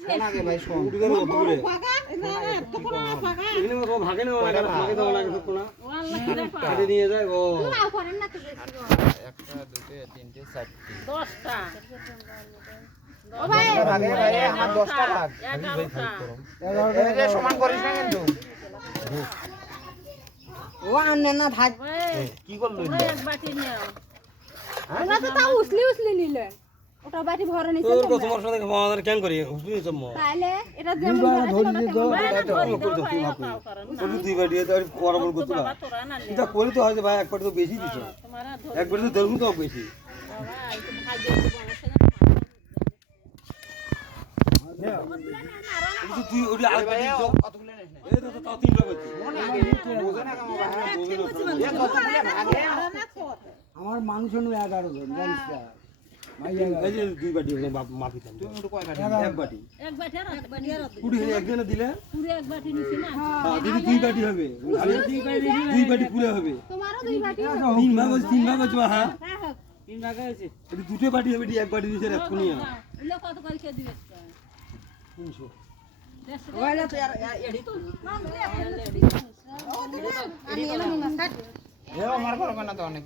আগে ভাই শোন উঠে গেল দূরে ফাঁকা না না তো কোনো ফাঁকা এখানে তো ভাগে না ভাগে দাও না কিছু না আল্লাহ কি দেখো কেটে নিয়ে যায় ও নাও করেন না তো বেশি গো। একটা দুটো তিনটে চারটে 10টা ও ভাই ভাগে ভাই আমার 10টা ভাগ 11টা এই যে সমান করিস না কিন্তু ও আনে না ভাই কি করলি এক বাটি নাও তোমরা তো তাও উসলি উসলি নিলেন ওটা বাটি ভরে নিছেন তোর তোমরা। তোমার সাথে আমাদের কেন করি হুসলি চম্ম তাহলে এটা যেমন ধরে ছিল না তেমন করে দাও তুই মাপি ওই দুই বাটি তো আর বরাবর করতে না তোরা না এটা করে তো হয় যে ভাই এক বাটি তো বেশি দিছো তোমারা এক বাটি তো দেখুন তো বেশি বাবা এই তো ভাগে কিন্তু তুই ওই আর ভাই বাটি তো কতগুলো নিস না এই তো তাও তিন বাটি বোঝে না কেমন ভাই এ কতগুলো ভাগে আমার মাংস নিয়ে 11 জন জানিস না ভাই এই যে দুই বাটি মাপি তাম তুমি একটু কয় ভাগে এক বাটি এক বাটি আর এক বাটি আর কুড়ি হয়ে একজনে দিলে পুরো এক বাটি নিছি না হ্যাঁ দিদি দুই বাটি হবে দুই বাটি পুরো হবে তোমারও দুই বাটি তিন ভাগ আছে হ্যাঁ হ্যাঁ হোক তিন ভাগে হইছে এটা দুটো বাটি হবে এক বাটি দিছে এক কোনিয়া এলে কত করে খেয়ে দিবে 300 ওইলা তো এডি তো আমি এলাম না এ আমার করবে না তো অনেক